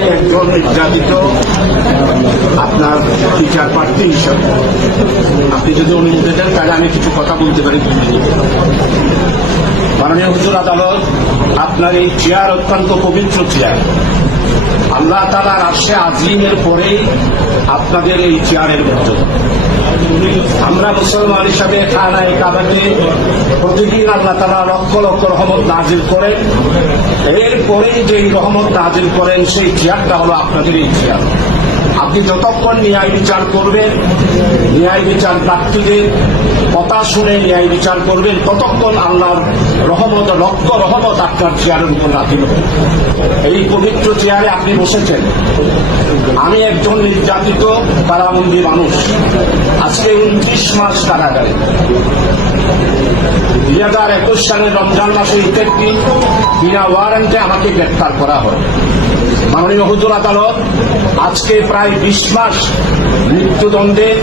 চাই একজন নির্যাতিত আপনার টিচার প্রার্থী হিসাবে আপনি যদি অনুমতি দেন তাহলে আমি কিছু কথা বলতে পারি। মাননীয় হুজুর আদালত, আপনার এই চেয়ার অত্যন্ত পবিত্র চেয়ার। আল্লাহ তাআলার আরশে আজিমের পরেই আপনাদের এই চেয়ারের মধ্যে আমরা মুসলমান হিসাবে খানায়ে কাবাতে প্রতিদিন আল্লাহ তাআলা লক্ষ লক্ষ রহমত নাজিল করেন। এরপরেই যে রহমত নাজিল করেন সেই চেয়ারটা হলো আপনাদের এই চেয়ার। আপনি যতক্ষণ ন্যায় বিচার করবেন, ন্যায় বিচার প্রার্থীদের কথা শুনে ন্যায় বিচার করবেন, ততক্ষণ আল্লাহর রহমত লক্ষ রহমত আপনার চেয়ারের উপর নাজিল হবে। এই পবিত্র চেয়ারে আপনি বসেছেন। আমি একজন নির্যাতিত কারাবন্দী মানুষ, আজকে 29 মাস কারাগারে। 2021 সালের রমজান মাসে ঈদের দিন বিনা ওয়ারেন্টে আমাকে গ্রেফতার করা হয়। মাননীয় হুজুর আদালত, আজকে প্রায় 20 মাস মৃত্যুদণ্ডের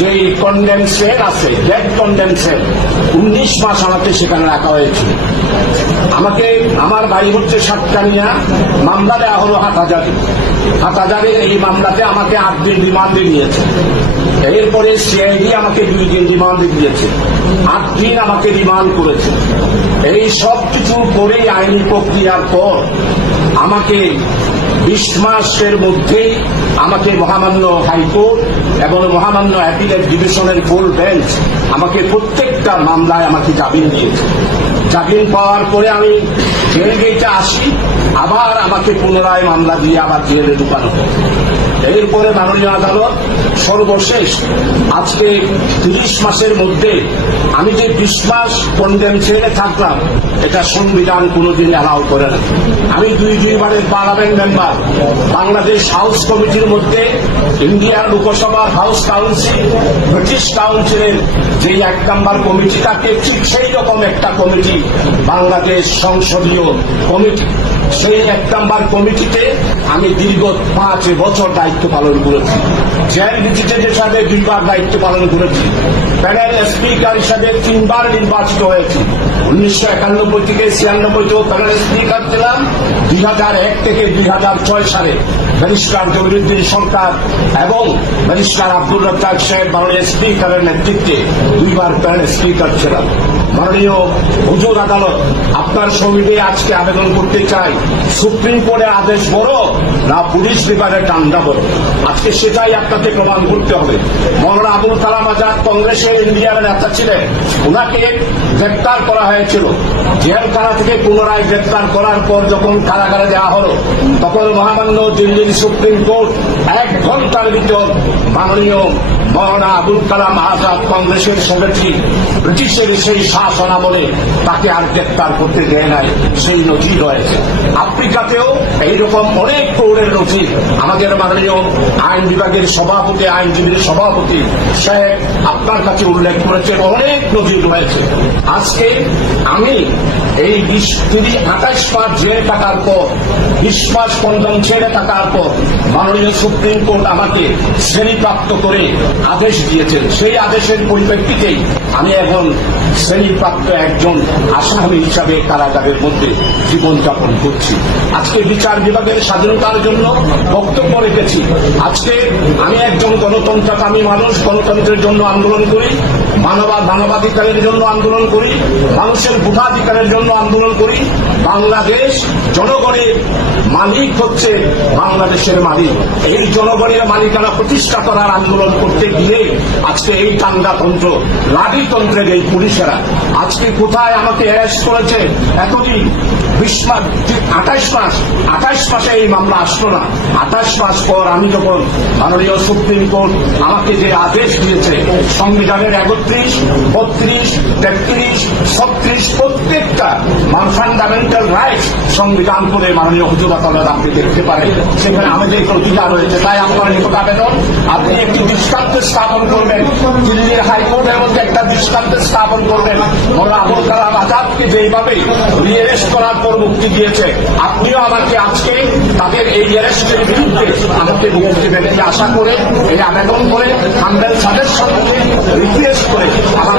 যে কন্ডেম সেল আছে, ডেথ কন্ডেম সেল, 19 মাস আমাকে সেখানে রাখা হয়েছে। আমাকে আমার বাড়ি হচ্ছে সাতকানিয়া, মামলা দেওয়া হলো হাটহাজারীর এই মামলাতে আমাকে 8 দিন রিমান্ডে নিয়েছে। এরপরে সিআইডি আমাকে 2 দিন রিমান্ডে দিয়েছে, 8 দিন আমাকে রিমান্ড করেছে। এই সব কিছু করেই আইনি প্রক্রিয়ার পর আমাকে 20 মাসের মধ্যেই আমাকে মহামান্য হাইকোর্ট এবং মহামান্য অ্যাপিলেট ডিভিশনের ফুল বেঞ্চ আমাকে প্রত্যেকটা মামলায় আমাকে জামিন দিয়েছে। জামিন পাওয়ার পরে আমি জেল গেটে আসি, আবার আমাকে পুনরায় মামলা দিয়ে আবার জেলে ঢুকানো হয়। এরপরে মাননীয় আদালত সর্বশেষ আজকে 30 মাসের মধ্যে আমি যে 20 মাস কন্ডেম ছেড়ে থাকলাম, এটা সংবিধান কোনোদিন অ্যালাউ করে না। আমি দুইবারের পার্লামেন্ট মেম্বার, বাংলাদেশ হাউস কমিটির মধ্যে ইন্ডিয়ার লোকসভার হাউস কাউন্সিল, ব্রিটিশ কাউন্সিলের যে 1 নম্বর কমিটি থাকে, ঠিক সেই রকম একটা কমিটি বাংলাদেশ সংসদীয় কমিটি। সেই 1 নম্বর কমিটিতে আমি দীর্ঘ 5 বছর দায়িত্ব পালন করেছি। জেল ভিজিটেড হিসাবে 2 বার দায়িত্ব পালন করেছি। প্যানেল স্পিকার হিসাবে 3 বার নির্বাচিত হয়েছি। 1991 থেকে 96 প্যানেল স্পিকার ছিলাম। 2001 থেকে 2006 সালে ব্যারিস্টার জহিরুদ্দিন সরকার এবং ব্যারিস্টার আব্দুল রাজ্জাক সাহেব মাননীয় স্পিকারের নেতৃত্বে 2 বার প্যানেল স্পিকার ছিলাম। মাননীয় হুজুর আদালত, আপনার সমীপে আজকে আবেদন করতে চাই, সুপ্রিম কোর্টের আদেশ বড় না পুলিশ বিভাগের ডান্ডা বড়? আজকে সেটাই আপনাকে প্রমাণ করতে হবে। মৌলানা আবুল কালাম আজাদ কংগ্রেসের ইন্ডিয়ার নেতা ছিলেন, ওনাকে গ্রেপ্তার করা হয়েছিল। জেলখানা থেকে পুনরায় গ্রেপ্তার করার পর যখন কারাগারে দেওয়া হল, তখন মহামান্য দিল্লির সুপ্রিম কোর্ট 1 ঘন্টার ভিতর মাননীয় মৌলানা আবুল কালাম আজাদ কংগ্রেসের সেক্রেটারি ব্রিটিশের সেই শাসন আমলে তাকে আর গ্রেপ্তার করতে দেয় নাই। সেই নজির রয়েছে। আফ্রিকাতেও এইরকম অনেক কোর্টের নজির আমাদের মাননীয় আইন বিভাগের সভাপতি, আইনজীবীর সভাপতি সাহেব আপনার কাছে উল্লেখ করেছেন, অনেক নজির রয়েছে। আজকে আমি এই 28 মাস জেল থাকার পর, 20 মাস কন্ডম ছেড়ে থাকার পর মাননীয় সুপ্রিম কোর্ট আমাকে শ্রেণীপ্রাপ্ত করে আদেশ দিয়েছেন। সেই আদেশের পরিপ্রেক্ষিতেই আমি এখন শ্রেণীপ্রাপ্ত একজন আসামি হিসাবে কারাগারের মধ্যে জীবনযাপন করছি। আজকে বিচার বিভাগের স্বাধীনতার জন্য বক্তব্য রেখেছি। আজকে আমি একজন গণতন্ত্রকামী মানুষ, গণতন্ত্রের জন্য আন্দোলন করি, মানবাধিকারের জন্য আন্দোলন করি, মানুষের ভোটাধিকারের জন্য আন্দোলন করি। বাংলাদেশ জনগণের মালিক হচ্ছে বাংলাদেশের মালিক। এই জনগণের মালিকানা প্রতিষ্ঠা করার আন্দোলন করতে গিয়ে আজকে এই দাঙ্গাতন্ত্র, লাঠিতন্ত্রের এই পুলিশেরা আজকে কোথায় আমাকে অ্যারেস্ট করেছে এতদিন 20 মাস, 28 মাসে এই মামলা আসলো না। 28 মাস পর আমি যখন মাননীয় সুপ্রিম কোর্ট আমাকে যে আদেশ দিয়েছে, সংবিধানের 31, 32, 33, 36 প্রত্যেকটা ফান্ডামেন্টাল রাইটস সংবিধান করে মাননীয় হুজুর আদালত আপনি দেখতে পারেন, সেখানে আমাদের অধিকার রয়েছে। তাই আপনার নিকট আবেদন, আপনি একটি দৃষ্টান্ত স্থাপন করবেন, দিল্লির হাইকোর্টের মধ্যে একটা দৃষ্টান্ত স্থাপন করবেন। মৌলানা আবুল কালাম আজাদকে যেইভাবে রিঅ্যারেস্ট করার পর মুক্তি দিয়েছে, আপনিও আমাকে আজকে তাদের এই অ্যারেস্টের বিরুদ্ধে আমাকে মুক্তি দেবেন এই আশা করে, এই আবেদন করে, হামবেল সাজেশন রিকোয়েস্ট করে আমার